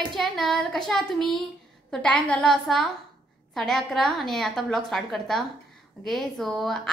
माय channel. कशा आहात तुम्ही? सो टाइम झाला असा 11:30 आणि आता व्लॉग स्टार्ट करता. ओके. सो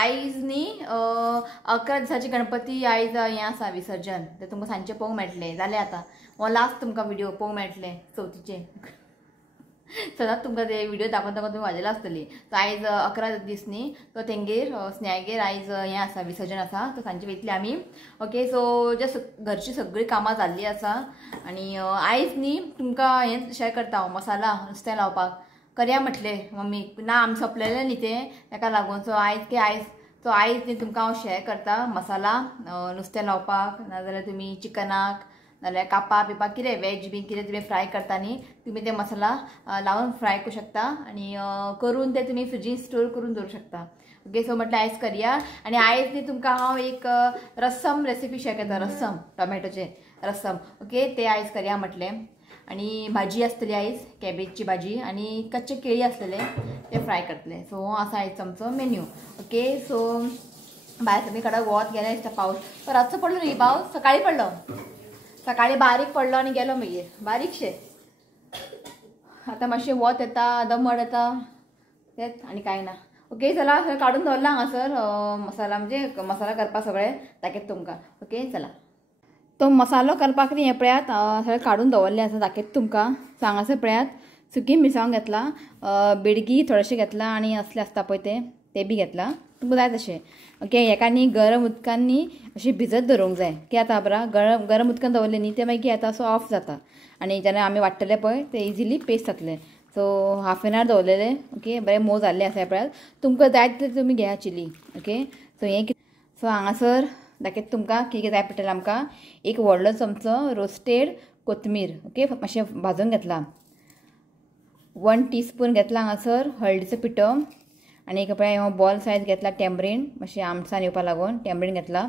आयज न्ही 11 दिसाची गणपती आयज हें आसा विसर्जन. ते तुमकां सांजचे पळोवंक मेळटले. जालें आतां हो लास्ट तुमकां व्हिडिओ पळोवंक मेळटले चवथीचे. सदांच तुमकां ते व्हिडिओ दाखोवन दाखोवन तुमी वाजयला आसतली. सो आयज 11 दीस न्ही तो तेंगेर स्नेहागेर आयज हें आसा विसर्जन आसा. तो सांजचे वयतले आमी. ओके. सो जे घरची सगळी कामां जाल्ली आसा आनी आयज न्ही तुमकां हें शेअर करता हांव मसाला नुस्तें लावपाक. करया म्हटलें मम्मीक ना आमी सोंपलेलें न्ही तें ताका लागून. सो आयज न्ही तुमकां हांव शेअर करता मसाला नुस्तें लावपाक नाजाल्यार तुमी चिकनाक नाजाल्यार कापां बिपां कितें वेज बी कितें तुमी फ्राय करता न्ही तुमी ते मसाला लावन फ्राय करूं शकता आनी करून ते तुमी फ्रिजीन स्टोर करून दवरूं शकता. ओके. सो म्हटल्यार आयज करया आनी आयज न्ही तुमकां हांव एक रस्सम रेसिपी शेअर करता. रस्सम टोमॅटोचे रस्सम. ओके. ते आयज करया म्हटलें. आनी भाजी आसतली आयज कॅबेजची भाजी आनी कच्चे केळी आसलेले ते फ्राय करतले. सो हो आसा आयज आमचो मेन्यू. ओके. सो भायर सगळी कडेन वत गेलें दिसता पावस. रातचो पडलो न्ही पावस. सकाळी पडलो. सकाळी बारीक पडलो आनी गेलो मागीर बारीकशे. आतां मातशें वत येता दमट येता तेंच आनी कांय ना. ओके. चला काडून दवरला हांगासर मसाला म्हणजे मसाला करपाक सगळें दाखयता तुमकां. ओके. चला तो मसालो करपाक न्ही हें पळयात सगळें काडून दवरलें आसा दाखयता तुमकां. सो हांगासर पळयात सुकी मिरसांग घेतला बेडगी थोडेशें घेतला आनी असलें आसता पळय ते बी घेतला तुमकां जाय तशें. ओके. हेका न्ही गरम उदकान न्ही अशी भिजत दवरूंक जाय. कित्याक जाता बरा गरम उदकान दवरलें न्ही ते मागीर येता सो ऑफ जाता आनी जेन्ना आमी वाडटले पळय ते इजिली पेस्ट जातले. सो हाफ एन आवर दवरलेले. ओके. बरें मोव जाल्ले आसा पळयात. तुमकां जाय ते तुमी घेया चिली. ओके. सो हें सो हांगासर दाखयता तुमकां कितें जाय पडटलें आमकां. एक व्हडलो चमचो रोस्टेड कोथमीर. ओके. मातशें भाजून घेतला. 1 टीस्पून घेतला हांगासर हळदीचो पिठो आनी एक पळय हांव बॉल सायज घेतला टॅम्बरीन मातशें आमटान येवपाक लागून टॅम्बरीन घेतला.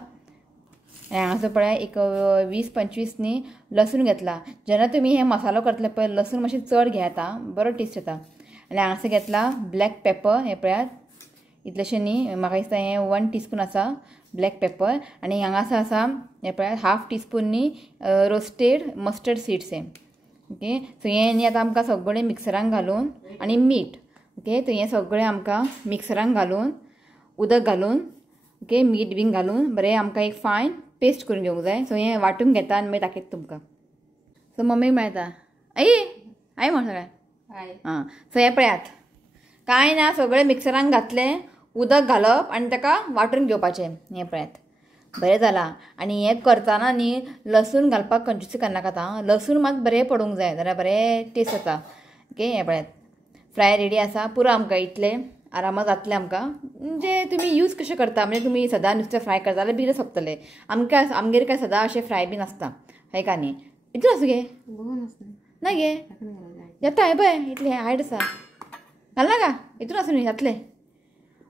आनी हांगासर पळय एक 20-25 न्ही लसूण घेतला. जेन्ना तुमी हे मसालो करतले पळय लसूण मातशें चड घेयात बरो टेस्ट येता. आनी हांगासर घेतला ब्लॅक पेपर. हें पळयात इतलेशें न्ही म्हाका दिसता हें 1 टीस्पून आसा ब्लॅक पेपर. आनी हांगासर आसा हें पळयात हाफ टीस्पून न्ही रोस्टेड मस्टर्ड सीड्स हें. ओके. सो हें न्ही आतां आमकां सगळें मिक्सरान घालून आनी मीठ. ओके. सो हें सगळें आमकां मिक्सरान घालून उदक घालून ओके मीठ बीन घालून बरें आमकां एक फायन पेस्ट करून घेवंक जाय. सो हें वांटून घेता आनी मागीर दाखयता तुमकां. सो मम्मीक मेळटा आई म्हण सगळें हां. सो हें पळयात कांय ना सगळें मिक्सरान घातलें उदक घालप आनी ताका वांटून घेवपाचें. हें पळयात बरें जालां. आनी हें करतना न्ही लसूण घालपाक कंजूसी करनाकात. लसूण मात बरें पडूंक जाय जाल्यार बरें टेस्ट जाता. ओके. हें पळयात फ्राय रेडी आसा. पुरो आमकां इतलें आरामात जातलें आमकां. म्हणजे तुमी यूज कशें करता म्हणजे तुमी सदां नुस्तें फ्राय करता जाल्यार बेगीन सोंपतलें. आमगेर काय सदां अशें फ्राय बीन आसता हें का न्ही. इतलें आसूं गे ना गे येता हें पळय इतलें हायट आसा घालना का इतून आसूं न्ही जातलें.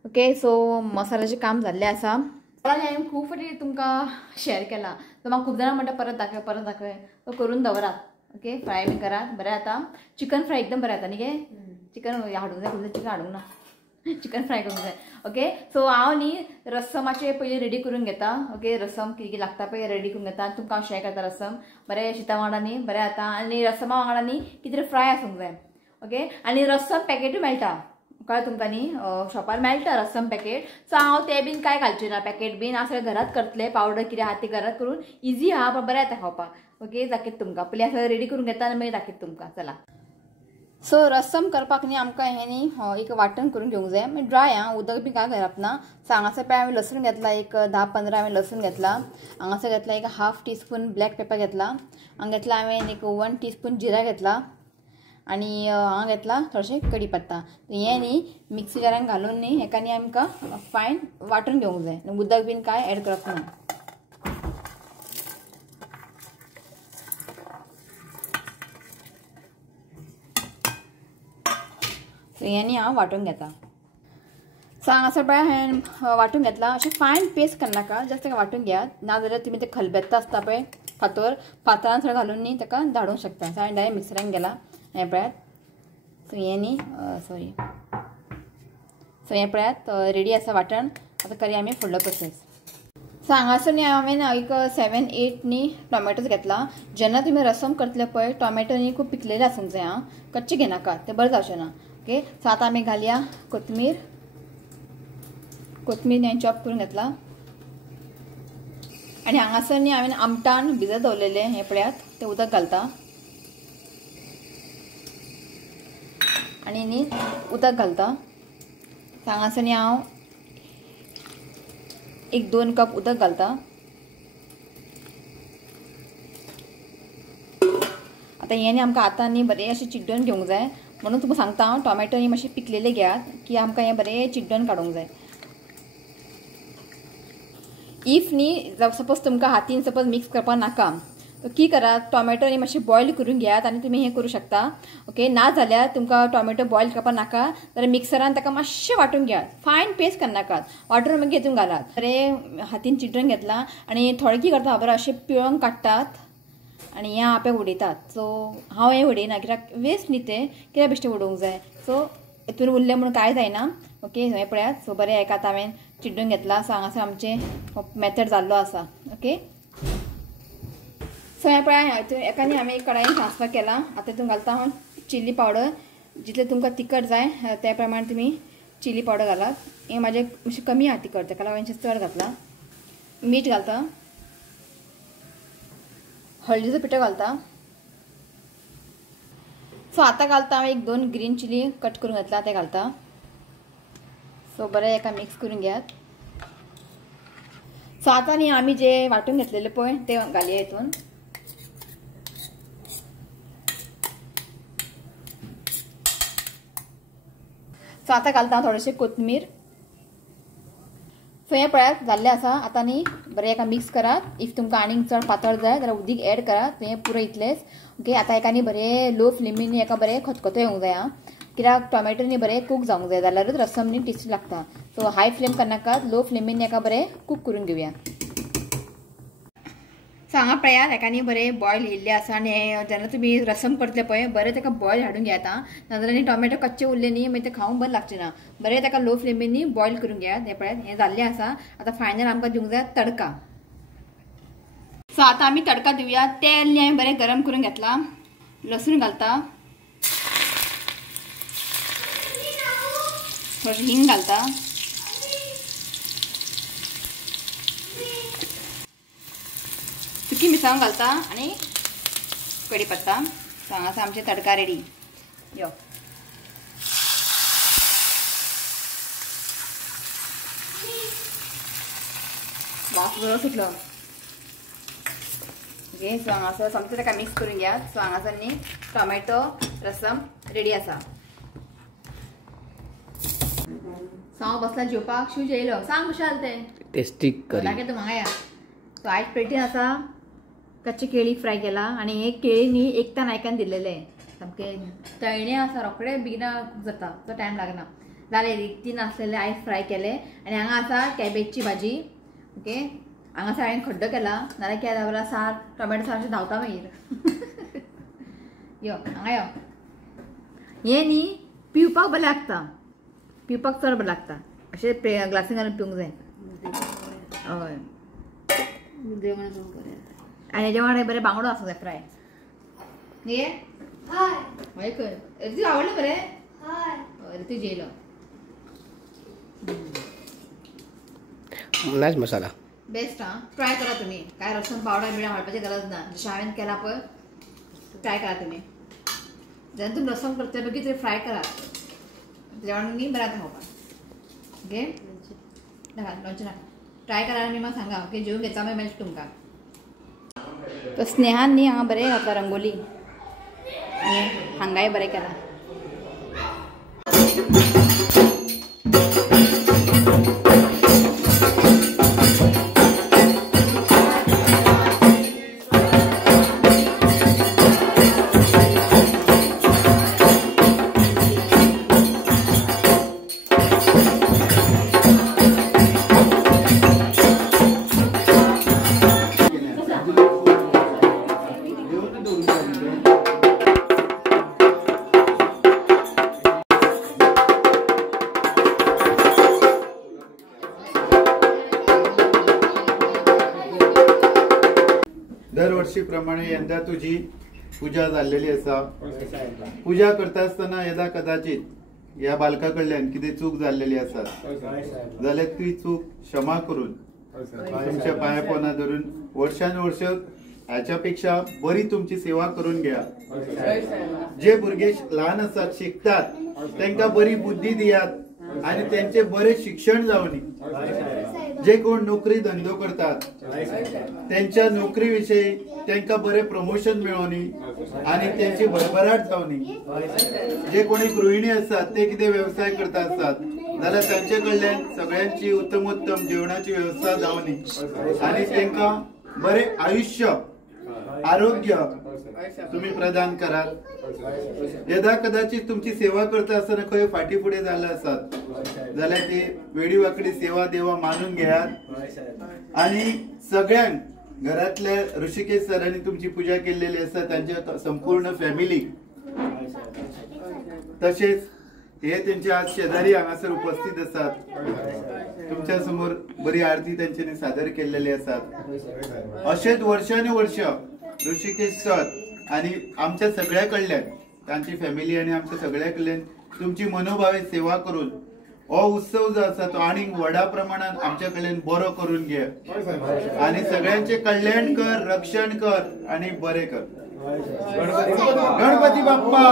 ओके. सो मसाल्याचें काम जाल्लें आसा. हांवें खूब फावटी तुमकां शेअर केला. सो म्हाका खूब जाणां म्हणटा परत दाखय तो करून दवरात. ओके. फ्राय बी करात बरें जाता. चिकन फ्राय एकदम बरें जाता न्ही गे. चिकन हाडूंक जाय खूब चिकन हाडूंक ना चिकन फ्राय करूंक जाय. ओके. सो हांव न्ही रस्समाचें पयलीं रेडी करून घेता. ओके. रस्सम कितें लागता पळय रेडी करून घेता तुमकां हांव शेअर करता. रस्सम बरें शीता वांगडा न्ही बरें जाता आनी रस्समा वांगडा न्ही कितें फ्राय आसूंक जाय. ओके. आनी रस्सम पॅकेटूय मेळटा कळ्ळें तुमकां न्ही शॉपार मेळटा रस्सम पॅकेट. सो हांव तें बीन कांय घालचें ना पॅकेट बीन हांव सगळें घरात करतलें. पावडर कितें आहा तें घरात करून इजी आहा पण बरें जाता खावपाक. ओके. दाखयता तुमकां पयलीं सगळें रेडी करून घेता आनी मागीर दाखयता तुमकां. चला. सो रस्सम करपाक न्ही आमकां हें न्ही एक वांटण करून घेवंक जाय. मागीर ड्राय उदक बी कांय घालप ना. सो हांगासर पळय हांवें लसूण घेतला एक 10-15 हांवें लसूण घेतला. हांगासर घेतला एक हाफ टीस्पून ब्लॅक पेपर घेतला. हांगा घेतला हांवें एक 1 टीस्पून जिरा घेतला आनी हांगा घेतला थोडेशें कढीपत्ता. हें न्ही मिक्सी जारान घालून न्ही हेका न्ही आमकां फायन वांटून घेवंक जाय. उदक बीन कांय एड करप ना. सो हें न्ही हांव वांटून घेता. सो हांगासर पळय हांवें वांटून घेतला. अशें फायन पेस्ट करनाका जस्ट ताका वांटून घेयात नाजाल्यार तुमी ते खलबत्ता आसता पळय फातरान थोडें घालून न्ही ताका धाडूंक शकता. सो हांवें डायरेक्ट मिक्सरान गेला. हें पळयात. सो हें न्ही सो हें पळयात रेडी आसा वांटण. आतां करया आमी फुडलो प्रोसेस. सो हांगासर न्ही हांवें एक 7-8 न्ही टोमॅटोज घेतला. जेन्ना तुमी रसम करतले पळय टोमॅटो न्ही खूब पिकलेले आसूंक जाय हां, कच्चे घेनाकात, ते बरें जावचें ना. ओके, सो आतां आमी घालया कोथमीर हांवें चॉप करून घेतला. आनी हांगासर न्ही हांवें आमटान भिजत दवरलेलें हें पळयात तें उदक घालता. आनी न्ही उदक घालता. हांगासर न्ही हांव 1-2 कप उदक घालता. आतां हें न्ही आमकां आतां न्ही बरें अशें चिड्डून घेवंक जाय, म्हणून तुमकां सांगता हांव टोमॅटो न्ही मातशे पिकलेले घेयात की आमकां हें बरें चिड्डून काडूंक जाय. इफ न्ही सपोज तुमकां हातीन सपोज मिक्स करपाक नाका की करात, टोमॅटो न्ही मातशे बॉयल करून घेयात आनी तुमी हें करूं शकता. ओके, ना जाल्यार तुमकां टोमॅटो बॉयल करपाक नाका जाल्यार मिक्सरान ताका मातशें वांटून घेयात. फायन पेस्ट करनाकात, वांटून मागीर हितून घालात. बरें हातीन चिड्डून घेतला आनी थोडे कितें करता खबर अशें पिळोवन काडटात आनी हें आपे उडयतात. सो हांव हें उडयना कित्याक वेस्ट न्ही तें, कित्याक बेश्टें उडोवंक जाय. सो हितून उरलें म्हणून कांय जायना. ओके, हें पळयात. सो बरें हेका आतां हांवें चिड्डून घेतला. सो हांगासर आमचें मेथड जाल्लो आसा. ओके, सो हें पळय हितून एका न्ही हांवें एक कडायेन ट्रान्सफर केला. आतां हितून घालता हांव चिली पावडर. जितलें तुमकां तिखट जाय त्या प्रमाणे तुमी चिली पावडर घालात. हें म्हाजें मातशें कमी आहा तिखट, ताका लागून हांवें चड घातला. मीठ घालता, हळदीचो पिठो घालता. सो आतां घालता हांव 1-2 ग्रीन चिली कट करून घातला ते घालता. सो बरें एका मिक्स करून घेयात. सो आतां न्ही आमी जे वांटून घेतलेले पळय ते घालया हितून. सो आतां घालता थोडेशें कोथमीर. सो हें पळयात जाल्लें आसा. आतां न्ही बरें एका मिक्स करात. इफ तुमकां आनीक चड पातळ जाय जाल्यार उदीक एड करात. हें पुरो इतलेंच. ओके, आतां एका न्ही बरें लो फ्लेमीन न्ही एका बरें खतखतो येवंक जाय हां, कित्याक टोमॅटो न्ही बरें कूक जावंक जाय जाल्यारूच रसम न्ही टेस्टी लागता. सो हाय फ्लेम करनाकात, लो फ्लेमीन एका बरें कूक करून घेवया. सो हांगा पळयात एका न्ही बरें बॉयल येयल्लें आसा आनी जेन्ना तुमी रसम करतले पळय बरें ताका बॉयल हाडून घेयात हां, नाजाल्यार न्ही टोमॅटो कच्चे उरले न्ही मागीर ते खावंक बरें लागचें ना. बरें ताका लो फ्लेमीन न्ही बॉयल करून घेयात. हें पळयात हें जाल्लें आसा. आतां फायनल आमकां दिवंक जाय तडका. सो आतां आमी तडका दिवया. तेल न्ही हांवें बरें गरम करून घेतला. लसूण घालता, थोडें हिंग घालता, सुकी मिरसांग घालता आनी कढीपत्ता. सो हांगासर आमचे तडका रेडी. यो वास बरो सुटलो. ओके, सो हांगासर समजा ताका मिक्स करून घेयात. सो हांगासर न्ही टोमॅटो रसम रेडी आसा. सो हांव बसला जेवपाक. शूज येयलो. सांग कशें जालें तें? टेस्टी करी. लागे तूं हांगा या. सो आयज प्लेटीन आसा कच्चे केळी फ्राय केला आनी हे केळी न्ही एकता नायकान दिल्लेले सामके तळणे आसा रोखडे बेगिना कूक जाता, तो टायम लागना. जाले 3 आसलेले आयज फ्राय केले. आनी हांगा आसा कॅबेजची भाजी. ओके, हांगासर हांवें खड्डो केला, नाल्यार कितें जाता सार टोमॅटो सारशें धांवता मागीर. यो हांगा यो. हें न्ही पिवपाक बरें लागता, पिवपाक चड बरें लागता. अशें ग्लासीन घालून पिवंक जाय. हय, आनी हेजे वांगडा बरें बांगडो आसूंक जाय फ्राय. न्ही हय कर. ऋतू आवडलें बरें? ऋतू जेयलो. नाच मसाला बेस्ट हां. ट्राय करा तुम्ही. काय रसून पावडर बिडा हाडपाची गरज ना. जशें हांवें केला पळय ट्राय करा तुम्ही. जेन्ना तुमी रसम करता बेगीन तरी फ्राय करा. जेवण न्ही बरें जाता खावपाक. ओके, नाका लंच नाका. ट्राय करा आनी म्हाका सांगा. ओके, जेवून घेता मागीर मेळटा तुमकां. तो स्नेहान न्ही हांगा बरें घातला रंगोली आनी हांगाय बरें केला. वर्षी प्रमाणे यंदा तुझी पूजा जाल्लेली आसा. पूजा करता आसतना यदा कदाचित या बालका कडल्यान कितें चूक जाल्लेली आसत जाल्यार ती चूक क्षमा करून तुमच्या पाया पोंदा धरून वर्षान वर्ष ह्याच्यापेक्षा बरी तुमची सेवा करून घ्या. जे भुरगे ल्हान आसात शिकतात तांकां बरी बुद्धी दियात आणि त्यांचे बरे शिक्षण जावनी. जे कोण नोकरी धंदो करतात त्यांच्या नोकरी विषयी त्यांना बरे प्रमोशन मिळवणी आणि त्यांची भरभराट जावनी. जे कोणी गृहिणी असतात ते किती व्यवसाय करता असतात जाल्यार त्यांचे कडल्यान सगळ्यांची उत्तमोत्तम जेवणाची व्यवस्था जावनी आणि त्यांना बरे आयुष्य आरोग्य तुम्ही प्रदान कराल. यदा कदाचित तुमची सेवा करता असताना खंय फाटी फुडें जाल्ले आसात जाल्यार ती वेडी वाकडी सेवा देवा मानून घेयात आणि सगळ्यांक घरातल्या ऋषिकेश सरांनी तुमची पूजा केलेली आसा त्यांच्या संपूर्ण फॅमिली तसेच हे त्यांचे आज शेजारी हांगासर उपस्थित असतात. तुमच्या समोर बरी आरती त्यांच्यानी सादर केलेली असतात. अशेच वर्षानुवर्ष ऋषिकेश सर आणि आमच्या सगळ्या कडल्यान त्यांची फॅमिली आणि आमच्या सगळ्या कडल्यान तुमची मनोभावे सेवा करून हो उत्सव जो आसा तो आनी व्हडा प्रमाणात आमच्या कडल्यान बरो करून घे आणि सगळ्यांचे कल्याण कर, रक्षण कर आणि बरे कर. गणपती बाप्पा.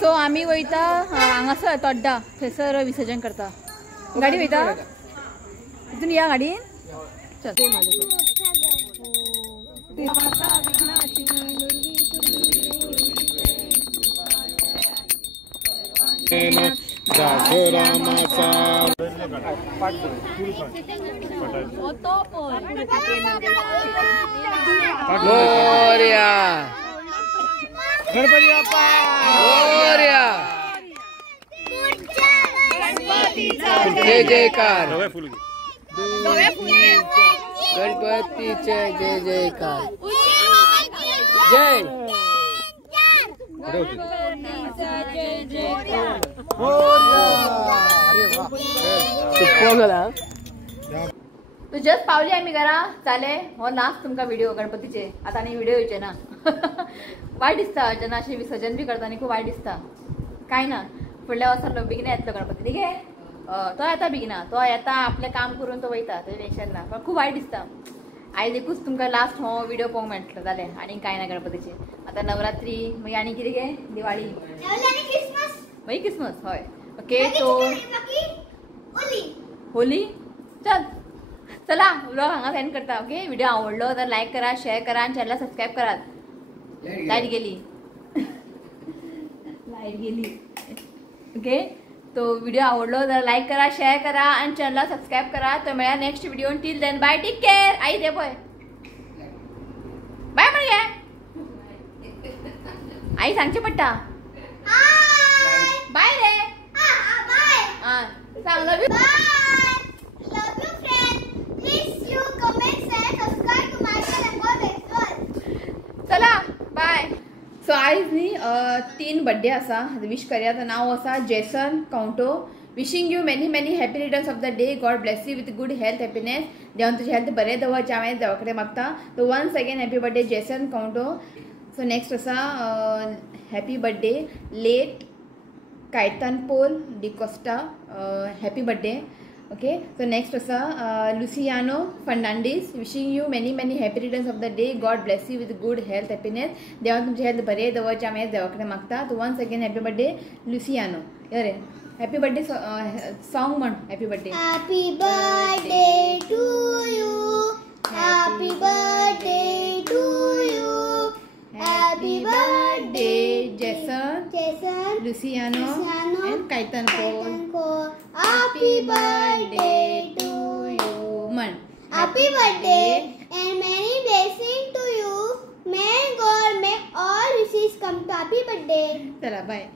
सो आम्ही वयता हांगासर तोड्डा थंयसर विसर्जन करता. गाडी वयता तितून या गाडीन गणपती बाप्पा मोरया. जय जयकार गणपतीचे जय जयकार. जय तो जस्ट पावली आम्ही घरा चाले हो लास्ट तुमका व्हिडिओ गणपतीचे आता आणि व्हिडिओ येचे ना. वाईट दिसता जेन्ना अशें विसर्जन बी करता न्ही खूब वाईट दिसता. काय ना फुडल्या वर्सा बेगिना येतलो गणपती न्ही गे तो येता बेगिना तो येता आपलें काम करून तो वयता तेजें टेन्शन ना पण खूब वाईट दिसता. आयज देखूच तुमकां लास्ट हो व्हिडिओ पळोवंक मेळटलो जालें आनी कांय ना गणपतीचे. आतां नवरात्री मागीर आनी कितें गे दिवाळी मागीर क्रिसमस हय ओके. तो होली चल चला व्लॉग हांगा सेंड करता. ओके व्हिडिओ आवडलो तर लाईक करा, शेअर करा आणि चॅनलला सबस्क्राईब करा. लाईट गेली लाईट गेली. ओके तो व्हिडिओ आवडलो तर लाईक करा, शेअर करा आणि चॅनलला सबस्क्राईब करा. तर मेळ्या next video. Till then bye, take care. आई दे पळय बाय म्हणूया. आई सांगचे पडटा बाय रे. हा सांग लव यू. चला बाय. सो आयज न्ही 3 बर्थडे आसा विश करया. तर नाव आसा Jason Counto. Wishing you many many happy returns of the day. God bless you with good health happiness. देवान तुझे हेल्थ बरें दवरचें हांवें देवा कडेन मागता. तो once again happy birthday Jason Counto. So next आसा happy birthday late Caitan Paul D'Costa happy birthday. Okay, so next आसा Luciano Fernandes. Wishing you many many happy returns of the day. God bless you with good health happiness. देवान तुमचे हेल्थ बरे दवरचे आमी देवा कडेन मागता. तो once again happy birthday Luciano. अरे हॅपी बर्थडे सॉंग म्हण. Happy birthday. Happy birthday to you. Happy birthday to you. Happy birthday Jason Jason. Luciano Luciano and Caitan pole. Kaitankor. Happy birthday to you. म्हण. Happy birthday and many blessings to you. May God make all wishes come to happy birthday. चला bye.